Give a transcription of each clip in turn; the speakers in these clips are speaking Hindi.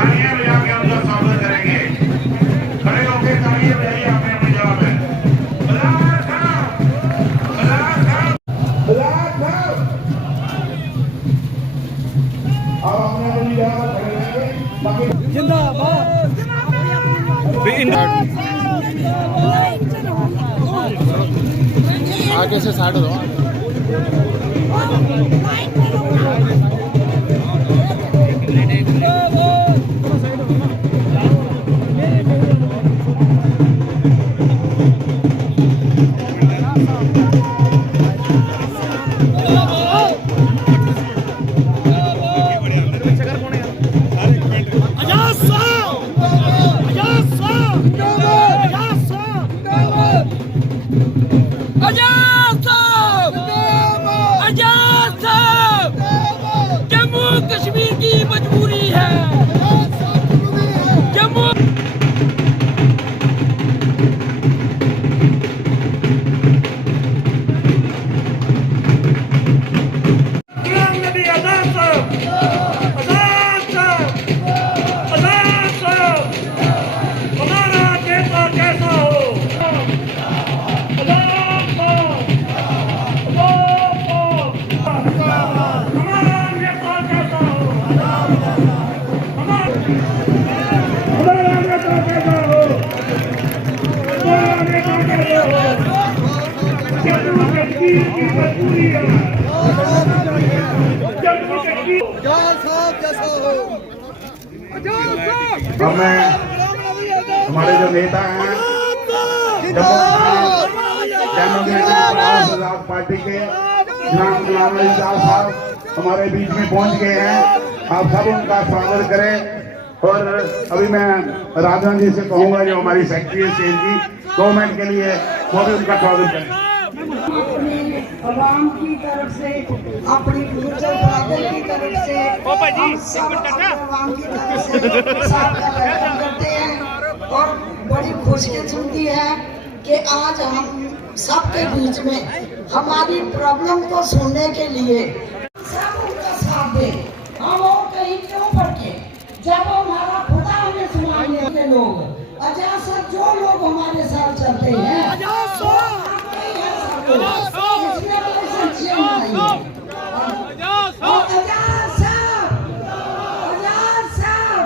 तालियां बजा के उनका स्वागत करेंगे। खड़े होकर तालियां बजाइए, आपने अपनी जगह पे। बलाल साहब, बलाल साहब, बलाल साहब। अब आपने अपनी जगह पर खड़े रहेंगे। बाकी जिंदाबाद। आगे से साइड दो। जम्मू कश्मीर की मजबूरी है। जम्मू गुलाम नबी आजाद साहब, आजाद साहब, आजाद साहब। हमारा नेता कैसा हो? आजाद साहब, आजाद साहब। हमारा नेता कैसा हो? हमारा नेता कैसा हो? हमारा नेता कैसा हो? जम्मू कश्मीर की मजबूरी है। जम्मू कश्मीर हमें हमारे जो नेता हैं डेमोक्रेटिक आजाद पार्टी के जनाब गुलाम नबी आजाद साहब हमारे बीच में पहुंच गए हैं। आप सब उनका स्वागत करें। और अभी मैं राजन जी से कहूंगा जो हमारी सेक्रेटरी है सेल की गवर्नमेंट के लिए, वो भी उनका स्वागत करें। आवाम की तरफ से, अपनी गुर्जर बरादरी की तरफ से, हम सब आवाम की तरफ से साथ वेलकम करते हैं। और बड़ी खुशकिस्मती है कि आज हम सबके बीच में हमारी प्रॉब्लम को सुनने के लिए सब उनका साथ दें। हम और कहीं क्यों भटके, जब हमारा खुदा हमें सुनाने वाले लोग अजासत जो लोग हमारे साथ चलते हैं, इसमें कोई संशय नहीं है। और आजाद साहब, आजाद साहब,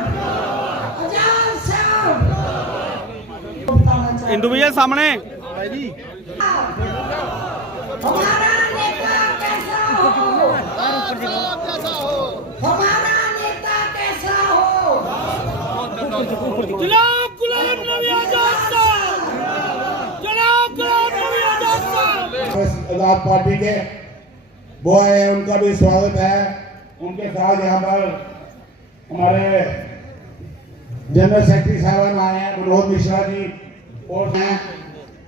आजाद साहब बताना चाहते हैं। इंदु भैया सामने। हमारा नेता कैसा हो? हमारा नेता कैसा हो? जनाब गुलाम नबी आजाद साहब, जनाब गुलाम नबी आजाद साहब। आजाद पार्टी के वो आए हैं, उनका भी स्वागत है। उनके साथ यहाँ पर हमारे जनरल सेक्रेटरी साहब आए हैं, विनोद मिश्रा जी और हैं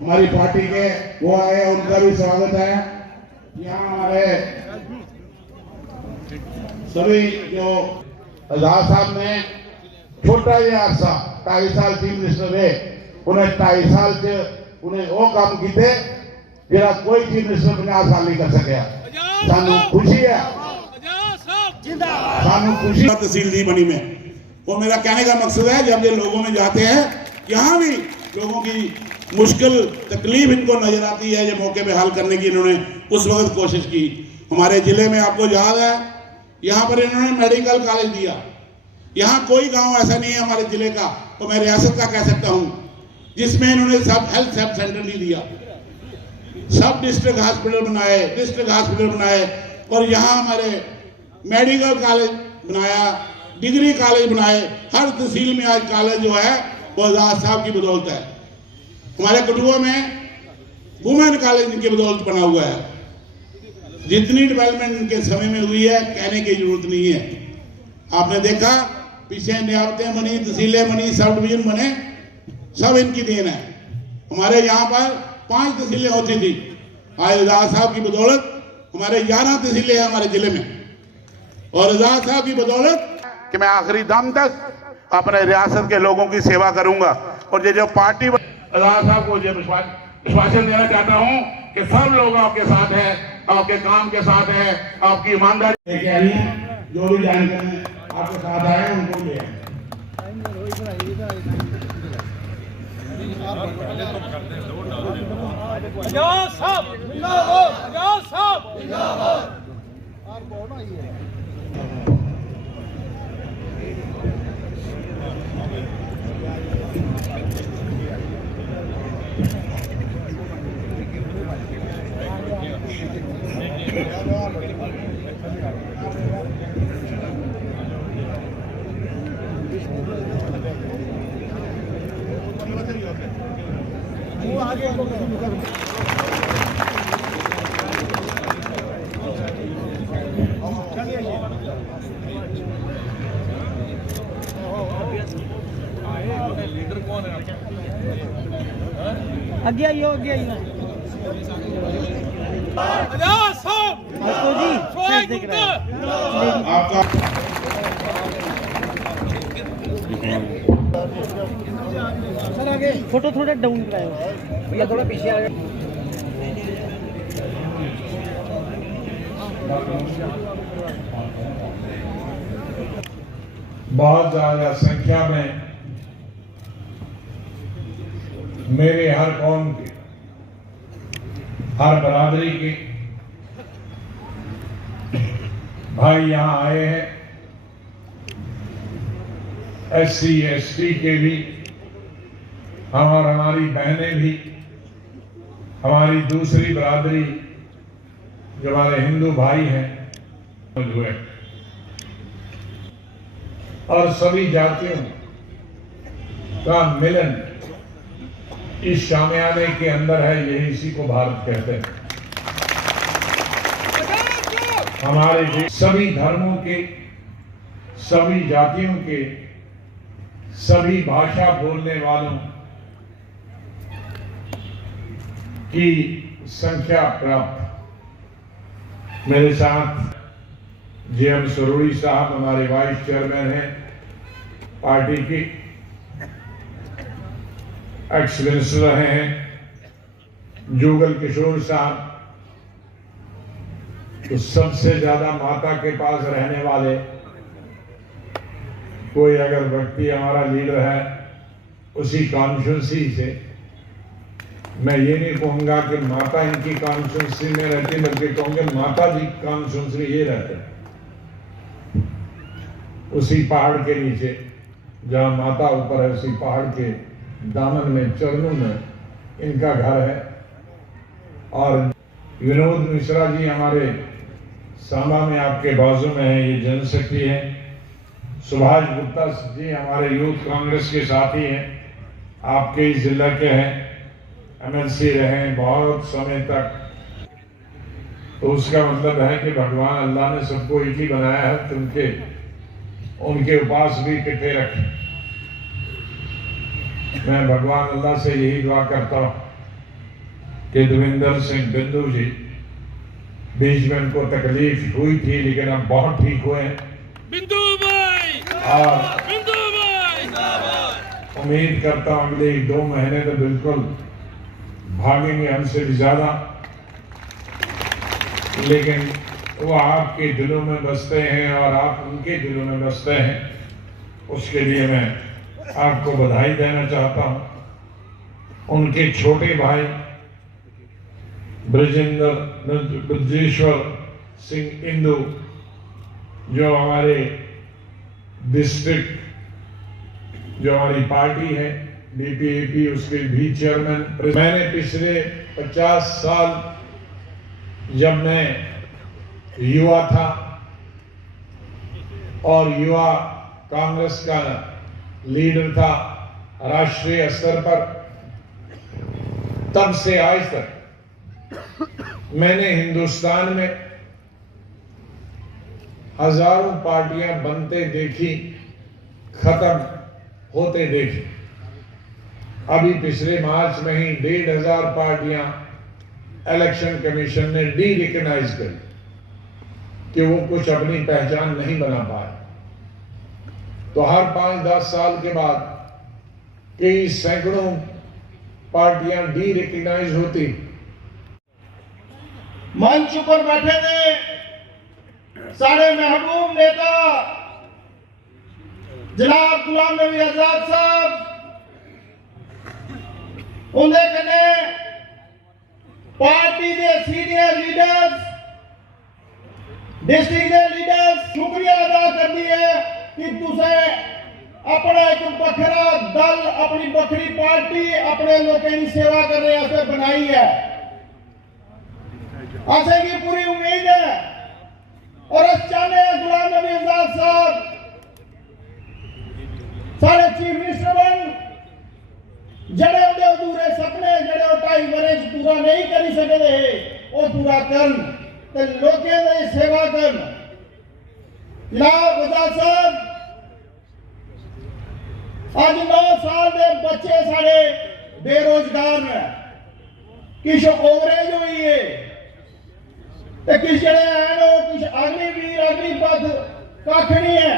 हमारी पार्टी के, वो आए हैं, उनका भी स्वागत है। यहाँ हमारे सभी जो आजाद साहब ने छोटा जिहा अरसा 2.5 साल चीफ मिनिस्टर रहे, उन्हें 2.5 साल च उन्हें वो काम किए जिहड़ा कोई चीफ मिनिस्टर 50 साल नहीं कर सकिया। सानू खुशी है, सानू खुशी तहसील दी बनी में। और मेरा कहने का मकसद है जब ये लोगों में जाते हैं, यहाँ भी लोगों की मुश्किल तकलीफ इनको नजर आती है, ये मौके पे हल करने की इन्होंने उस वक्त कोशिश की। हमारे जिले में आपको याद है यहाँ पर इन्होंने मेडिकल कॉलेज दिया। यहाँ कोई गांव ऐसा नहीं है हमारे जिले का, तो मैं रियासत का कह सकता हूँ, जिसमें इन्होंने सब हेल्थ सब सेंटर नहीं दिया। सब डिस्ट्रिक्ट हॉस्पिटल बनाए, डिस्ट्रिक्ट हॉस्पिटल बनाए, और यहाँ हमारे मेडिकल कॉलेज बनाया, डिग्री कॉलेज बनाए। हर तहसील में आज कॉलेज जो है वो आजाद साहब की बदौलत है। हमारे कठुआ में वुमेन कॉलेज इनकी बदौलत बना हुआ है। जितनी डेवलपमेंट इनके समय में हुई है कहने की जरूरत नहीं है। आपने देखा पीछे नियामतें बनी, तहसीलें बनी, सब डिवीजन बने, सब इनकी देन है। हमारे यहाँ पर 5 तहसीलें होती थी, आज आजाद साहब की बदौलत हमारे 11 तहसीलें हैं हमारे जिले में। और आजाद साहब की बदौलत कि मैं आखिरी दम तक अपने रियासत के लोगों की सेवा करूंगा। और ये जो पार्टी आजाद साहब को ये विश्वासन देना चाहता हूं कि सब लोग आपके साथ हैं, आपके काम के साथ हैं, आपकी ईमानदारी लेके आई है। जो भी जानकारी आपके साथ आए उनको ले आए। आजाद साहब जिंदाबाद, आजाद साहब जिंदाबाद। आगे आइयो, आगे आइयो। आजाद साहब तो जी सोए देख रहे हैं। आपका सर आगे फोटो थोड़ा डाउन कराओ भैया, थोड़ा पीछे आ जाओ। बहुत ज्यादा संख्या में मेरे हर कौम के, हर बरादरी के भाई यहाँ आए हैं। SC ST के भी हम और हमारी बहनें भी, हमारी दूसरी बरादरी जो हमारे हिंदू भाई हैं हुए, और सभी जातियों का मिलन इस शामियाने के अंदर है। यही इसी को भारत कहते हैं। हमारे देश सभी धर्मों के, सभी जातियों के, सभी भाषा बोलने वालों की संख्या प्राप्त। मेरे साथ JM सरोड़ी साहब हमारे वाइस चेयरमैन हैं पार्टी की, एक्स मिनिस्टर रहे हैं जुगल किशोर साहब, तो सबसे ज्यादा माता के पास रहने वाले कोई अगर व्यक्ति हमारा लीडर है उसी कॉन्स्टिट्यूंसी से, मैं ये नहीं कहूंगा कि माता इनकी कॉन्स्टिट्यूंसी में रहती, बल्कि कहूंगे माता जी कॉन्स्टिट्यूंसी में ये रहते हैं। उसी पहाड़ के नीचे जहां माता ऊपर है, उसी पहाड़ के दामन में, चरणों में इनका घर है। और विनोद मिश्रा जी हमारे सांबा में आपके बाजू में है, ये जनशक्ति है। सुभाष गुप्ता जी हमारे यूथ कांग्रेस के साथी हैं, आपके ही जिला के हैं, MLC रहे बहुत समय तक। तो उसका मतलब है कि भगवान अल्लाह ने सबको एक ही बनाया है, तो उनके उपास भी इकट्ठे रखें। मैं भगवान अल्लाह से यही दुआ करता हूं कि देवेंद्र सिंह बिंदु जी, बीच में उनको तकलीफ हुई थी लेकिन अब बहुत ठीक हुए हैं। बिंदु भाई और बिंदु भाई उम्मीद करता हूं अगले 2 महीने तो बिल्कुल भागेंगे हमसे भी ज्यादा, लेकिन वो आपके दिलों में बसते हैं और आप उनके दिलों में बसते हैं। उसके लिए मैं आपको बधाई देना चाहता हूं। उनके छोटे भाई ब्रजेश्वर सिंह इंदु जो हमारे डिस्ट्रिक्ट, जो हमारी पार्टी है BPAP, उसके भी चेयरमैन। मैंने पिछले 50 साल जब मैं युवा था और युवा कांग्रेस का लीडर था राष्ट्रीय स्तर पर, तब से आज तक मैंने हिंदुस्तान में हजारों पार्टियां बनते देखी, खत्म होते देखी। अभी पिछले मार्च में ही 1,500 पार्टियां इलेक्शन कमीशन ने डी-रिकॉग्नाइज करी कि वो कुछ अपनी पहचान नहीं बना पाए। तो हर 5-10 साल के बाद कई सैकड़ों पार्टियां डी-रिकॉग्नाइज होती। मंच पर बैठे थे सारे महबूब नेता जनाब गुलाम नबी आजाद साहब, उन्हें कने पार्टी के सीनियर लीडर्स, डिस्ट्रिक्ट के लीडर्स शुक्रिया अदा करती है कि तुसे अपना एक बखरा दल, अपनी बखरी पार्टी अपने लोगों की सेवा करने वास्ते बनाई है। असें की पूरी उम्मीद है और अस चाहते हैं गुलाम नबी आजाद साहब सारे चीफ मिनिस्टर बन, जड़े उनके अधूरे सपने जड़े 2.5 बरस पूरा नहीं करी सकते वो पूरा करन ते लोगों की सेवा करन। जनाब आजाद साहब आज 9 साल के बच्चे सारे बेरोजगार ने, किश ओवरेज हुई है ते किश जड़े हैं किश अग्निवीर अग्निपथ कख नहीं है।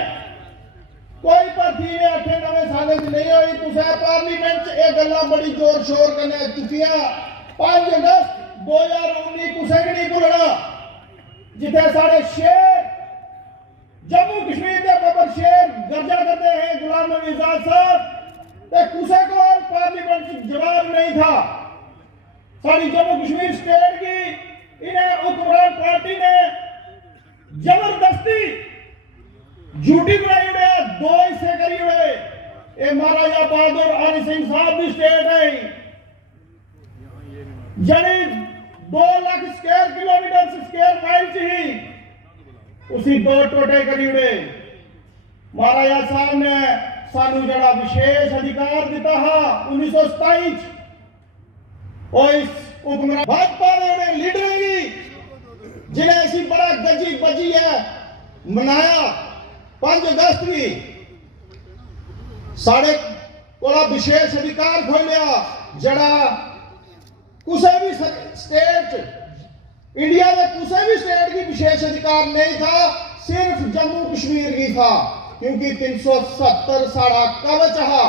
कोई भर्ती ने 8 साल नहीं हुई। तुसें पार्लीमेंट यह गल्लां बड़ी जोर शोर कन्नै कीतियां। 5 अगस्त 2019 कुसै भी नहीं भुलना, जिथे साढ़े शेर जम्मू कश्मीर के बबर शेर गर्जा करते हैं गुलाम नबी आजाद साहब, ते कुसै को पार्लीमेंट जवाब नहीं था। सारी जम्मू कश्मीर स्टेट की इन्हें हुक्मरान पार्टी ने जबरदस्ती झूठी बनाई उड़े, 2 हिस्से करी उड़े। ये महाराजा बहादुर हरि सिंह साहब की स्टेट है, जड़ी 2 lakh square kilometre square mile ही उसी 2 टोटे करी उड़े। महाराजा साहब ने सानू जड़ा विशेष अधिकार दिता हा 1927 और इस हुक्मरान भाजपा ने लीडर की जिन्हें ऐसी बड़ा गजी बजी है मनाया 5 अगस्त भी साढ़े को विशेष अधिकार खोलिया, जड़ा कुछ भी स्टेट इंडिया में कुछ भी स्टेट की विशेष अधिकार नहीं था, सिर्फ जम्मू कश्मीर की था। क्योंकि 370 साड़ा कवच हा,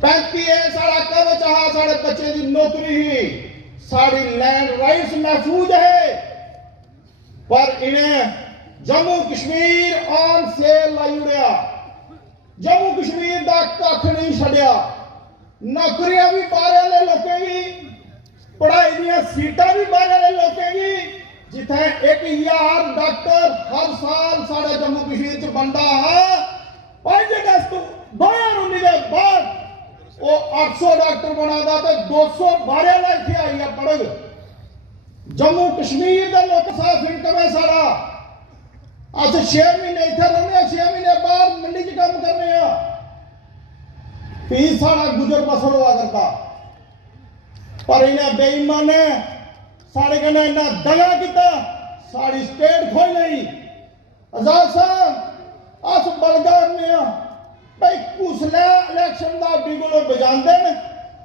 35 साड़ा कवच हा, साढ़े बच्चे की नौकरी ही, साड़ी लैंड राइट्स महफूज है। पर इन्हें Jammu Kashmir on shall lie Odia, Jammu Kashmir का कख नहीं छड़िया। नौकरियां भी बाहर वाले लोगों की, पढ़ाई दी सीटां भी बाहर वाले लोगों की, जिथे 1000 डॉक्टर हर साल साढ़े जम्मू कश्मीर च बनता है। 5 अगस्त 2019 के बाद वो 800 डॉक्टर बनाता तो 200 बाहर वाला इतने आई है पढ़। जम्मू कश्मीर के लोग साफ इनकम है सारा। अस 6 महीने इतने रहने, 6 महीने बाहर मंडी च काम करने, फीस सारा गुजर बसर हुआ करता। पर इन्हें बेईमान ने साढ़े कन्नै इन्ना दगा किया, साड़ी स्टेट खोई ली। आजाद साहब अस बलदार ने भाई कुसलै इलेक्शन का बिगुल बजाते हैं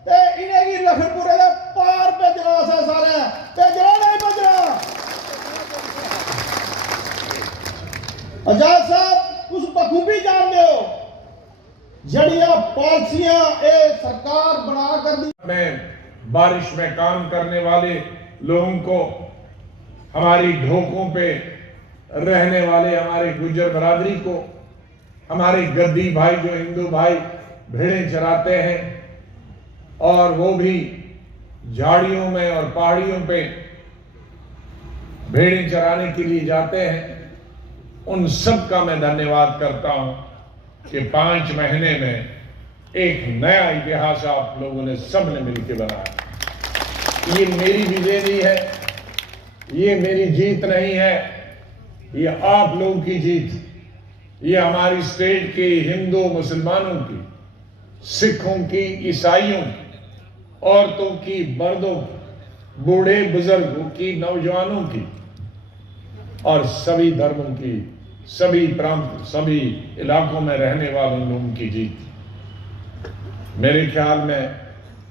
ते इन्हें लखनपुरे के पार भेजना असें सारे भेजना नहीं भेजना। आजाद साहब उस बखूबी जानते हो जड़िया पॉलिसियां ये सरकार बना कर दी। में बारिश में काम करने वाले लोगों को, हमारी ढोकों पे रहने वाले हमारे गुर्जर बरादरी को, हमारे गद्दी भाई जो हिंदू भाई भेड़ें चराते हैं और वो भी झाड़ियों में और पहाड़ियों पे भेड़ें चराने के लिए जाते हैं, उन सब का मैं धन्यवाद करता हूं कि 5 महीने में एक नया इतिहास आप लोगों ने सबने मिलकर बनाया। ये मेरी विजय नहीं है, ये मेरी जीत नहीं है, ये आप लोगों की जीत, ये हमारी स्टेट के हिंदू मुसलमानों की, सिखों की, ईसाइयों की, औरतों की, मर्दों की, बूढ़े बुजुर्गों की, नौजवानों की और सभी धर्मों की, सभी प्रांत, सभी इलाकों में रहने वाले लोगों की जीत। मेरे ख्याल में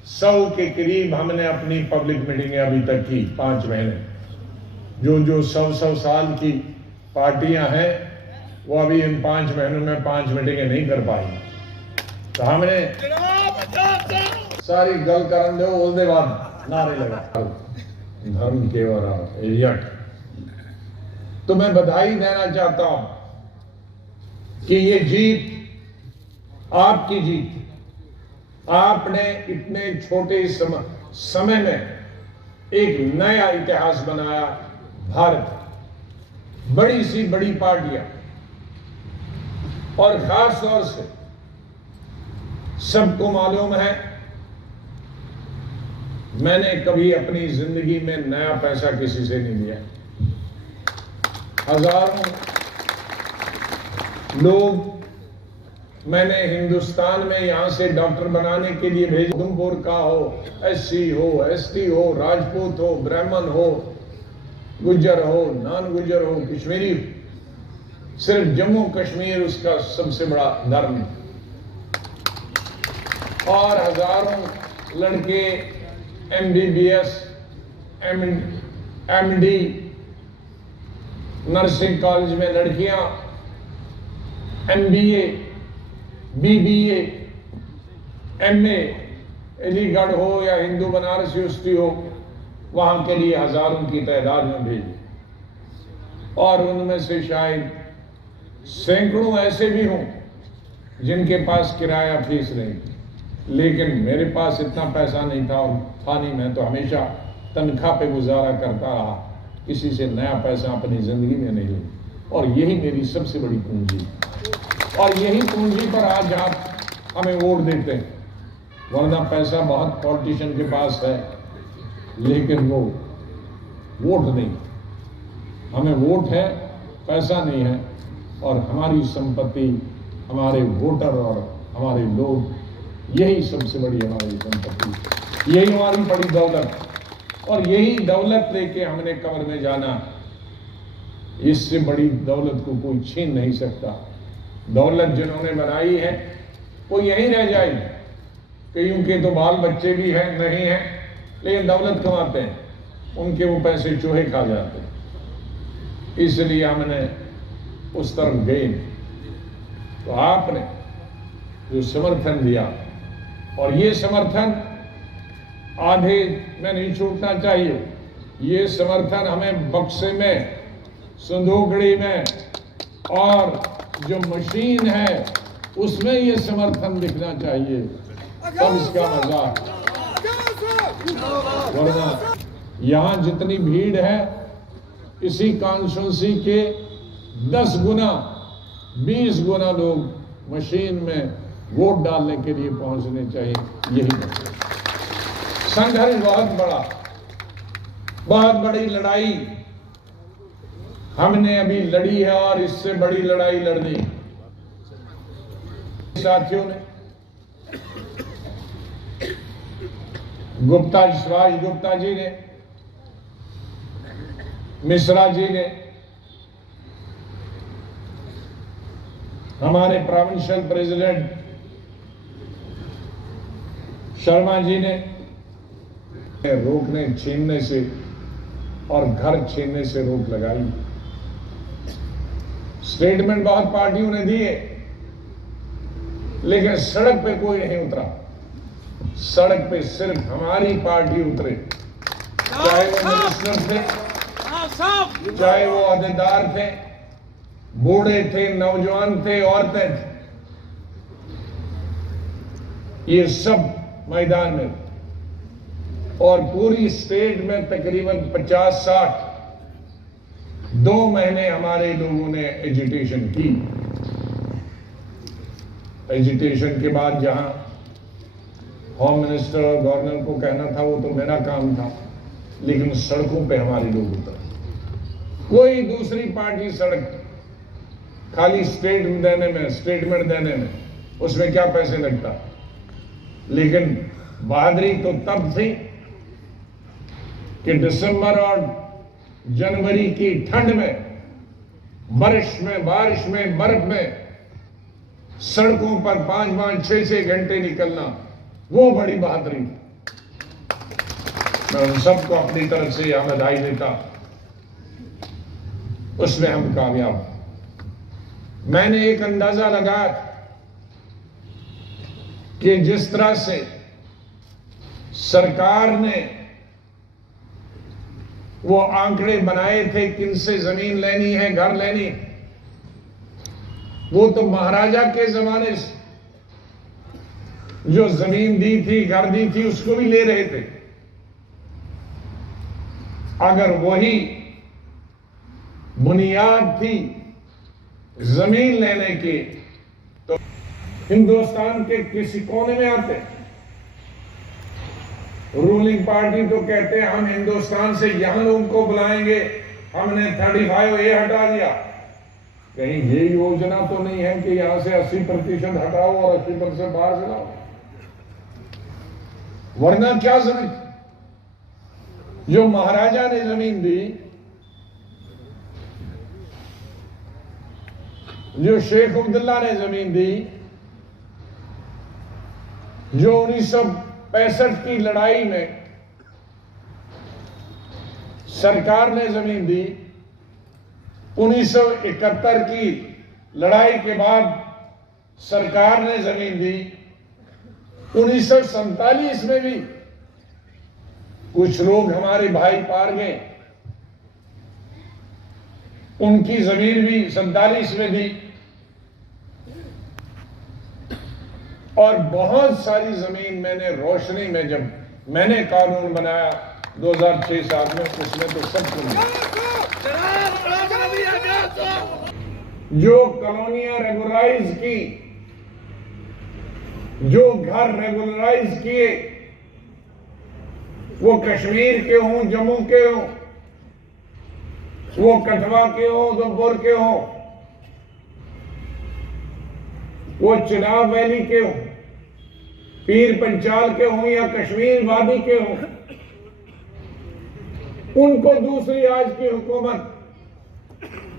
100 के करीब हमने अपनी पब्लिक मीटिंगें अभी तक की 5 महीने। जो 100 साल की पार्टियां हैं वो अभी इन 5 महीनों में 5 मीटिंगें नहीं कर पाई। तो हमने सारी गल करन दो, उसके बाद नारे लगा धर्म के और एरियट। तो मैं बधाई देना चाहता हूं कि ये जीत आपकी जीत। आपने इतने छोटे समय में एक नया इतिहास बनाया भारत। बड़ी सी बड़ी पार्टियां और खास तौर से सबको मालूम है, मैंने कभी अपनी जिंदगी में नया पैसा किसी से नहीं लिया। हजारों लोग मैंने हिंदुस्तान में यहां से डॉक्टर बनाने के लिए भेजे। उधमपुर का हो, एससी हो, एसटी हो, राजपूत हो, ब्राह्मण हो, गुज्जर हो, नॉन गुज्जर हो, कश्मीरी, सिर्फ जम्मू कश्मीर उसका सबसे बड़ा धर्म है। और हजारों लड़के MBBS, MD, नर्सिंग कॉलेज में लड़कियां MBA, BBA, MA, अलीगढ़ हो या हिंदू बनारस यूनिवर्सिटी हो, वहां के लिए हजारों की तादाद में भेजी। और उनमें से शायद सैकड़ों ऐसे भी हों जिनके पास किराया फीस नहीं थी। लेकिन मेरे पास इतना पैसा नहीं था, और था नहीं, मैं तो हमेशा तनख्वाह पे गुजारा करता रहा, किसी से नया पैसा अपनी जिंदगी में नहीं लिया। और यही मेरी सबसे बड़ी पूंजी, और यही पूंजी पर आज आप हमें वोट देते हैं। वरना पैसा बहुत पॉलिटिशियन के पास है, लेकिन वो वोट नहीं। हमें वोट है, पैसा नहीं है। और हमारी संपत्ति हमारे वोटर और हमारे लोग, यही सबसे बड़ी हमारी संपत्ति, यही हमारी बड़ी दौलत। और यही दौलत लेके हमने कब्र में जाना। इससे बड़ी दौलत को कोई छीन नहीं सकता। दौलत जिन्होंने बनाई है वो यहीं रह जाएगी। कईयों के तो बाल बच्चे भी हैं, नहीं हैं, लेकिन दौलत कमाते हैं, उनके वो पैसे चूहे खा जाते हैं। इसलिए हमने उस तरफ गए। तो आपने जो समर्थन दिया, और ये समर्थन आधे में नहीं छूटना चाहिए। ये समर्थन हमें बक्से में, संदूकड़ी में, और जो मशीन है उसमें ये समर्थन दिखना चाहिए, तब इसका मजा। वरना यहां जितनी भीड़ है, इसी कॉन्स्टिट्यूंसी के 10 गुना 20 गुना लोग मशीन में वोट डालने के लिए पहुंचने चाहिए। यही संघर्ष बहुत बड़ी लड़ाई हमने अभी लड़ी है, और इससे बड़ी लड़ाई लड़नी। साथियों ने, सुभाष गुप्ता जी ने, मिश्रा जी ने, हमारे प्रोविंशियल प्रेसिडेंट शर्मा जी ने रोकने, छीनने से और घर छीनने से रोक लगाई। स्टेटमेंट बहुत पार्टियों ने दिए, लेकिन सड़क पे कोई नहीं उतरा। सड़क पे सिर्फ हमारी पार्टी उतरे, चाहे वो मिनिस्टर थे, चाहे वो अहदेदार थे, बूढ़े थे, नौजवान थे, औरतें थे, ये सब मैदान में। और पूरी स्टेट में तकरीबन 50-60 2 महीने हमारे लोगों ने एजिटेशन की। एजिटेशन के बाद जहां होम मिनिस्टर और गवर्नर को कहना था वो तो मेरा काम था, लेकिन सड़कों पे हमारे लोग उतरे। कोई दूसरी पार्टी सड़क खाली स्टेटमेंट देने में उसमें क्या पैसे लगता, लेकिन बहादुरी तो तब थी कि दिसंबर और जनवरी की ठंड में, बारिश में, बर्फ में सड़कों पर 5-5, 6-6 घंटे निकलना, वो बड़ी बहादुरी। मैं उन सबको अपनी तरफ से यह बधाई देता, उसमें हम कामयाब। मैंने एक अंदाजा लगाया कि जिस तरह से सरकार ने वो आंकड़े बनाए थे किनसे जमीन लेनी है, घर लेनी, वो तो महाराजा के जमाने से जो जमीन दी थी, घर दी थी, उसको भी ले रहे थे। अगर वही बुनियाद थी जमीन लेने की तो हिंदुस्तान के किसी कोने में आते। रूलिंग पार्टी तो कहते हैं हम हिंदुस्तान से यहां लोगों को बुलाएंगे, हमने 35A हटा दिया। कहीं ये योजना तो नहीं है कि यहां से 80% हटाओ और 80% बाहर से लाओ, वरना क्या जमीन जो महाराजा ने जमीन दी, जो शेख अब्दुल्ला ने जमीन दी, जो 1965 की लड़ाई में सरकार ने जमीन दी, 1971 की लड़ाई के बाद सरकार ने जमीन दी, 1947 में भी कुछ लोग हमारे भाई पार गए, उनकी जमीन भी 47 में दी, और बहुत सारी जमीन मैंने रोशनी में जब मैंने कानून बनाया 2006-7 में, उसमें तो सब कुछ जो कॉलोनियां रेगुलराइज की, जो घर रेगुलराइज किए, वो कश्मीर के हों, जम्मू के हों, वो कठवा के हों, उधमपुर के हों, वो चिनाब वैली के हों, पीर पंचाल के हों या कश्मीर वादी के हों, उनको दूसरी आज की हुकूमत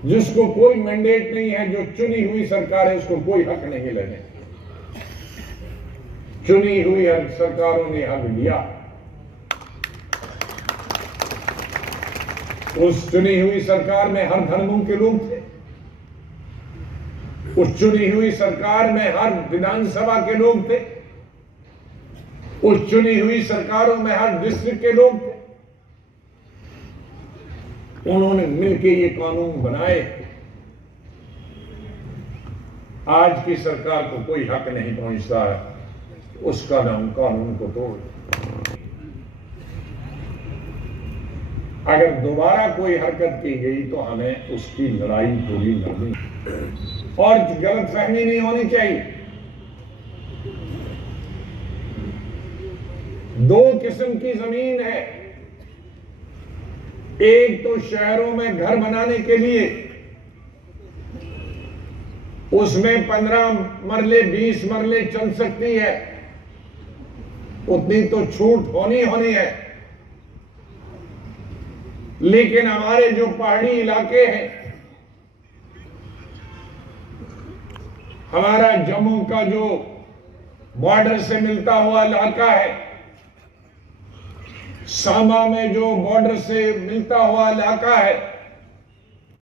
जिसको कोई मैंडेट नहीं है, जो चुनी हुई सरकार है, उसको कोई हक नहीं लेने। चुनी हुई सरकारों ने हक लिया। उस चुनी हुई सरकार में हर धर्मों के लोग थे, उस चुनी हुई सरकार में हर विधानसभा के लोग थे, उस चुनी हुई सरकारों में हर डिस्ट्रिक्ट के लोग थे। उन्होंने मिलकर ये कानून बनाए। आज की सरकार को कोई हक नहीं पहुंचता है, उसका नाम कानून को तोड़। अगर दोबारा कोई हरकत की गई तो हमें उसकी लड़ाई पूरी लड़नी और गलतफहमी नहीं होनी चाहिए। दो किस्म की जमीन है, एक तो शहरों में घर बनाने के लिए, उसमें 15 मरले 20 मरले चल सकती है, उतनी तो छूट होनी है। लेकिन हमारे जो पहाड़ी इलाके हैं, हमारा जम्मू का जो बॉर्डर से मिलता हुआ इलाका है, सांबा में जो बॉर्डर से मिलता हुआ इलाका है,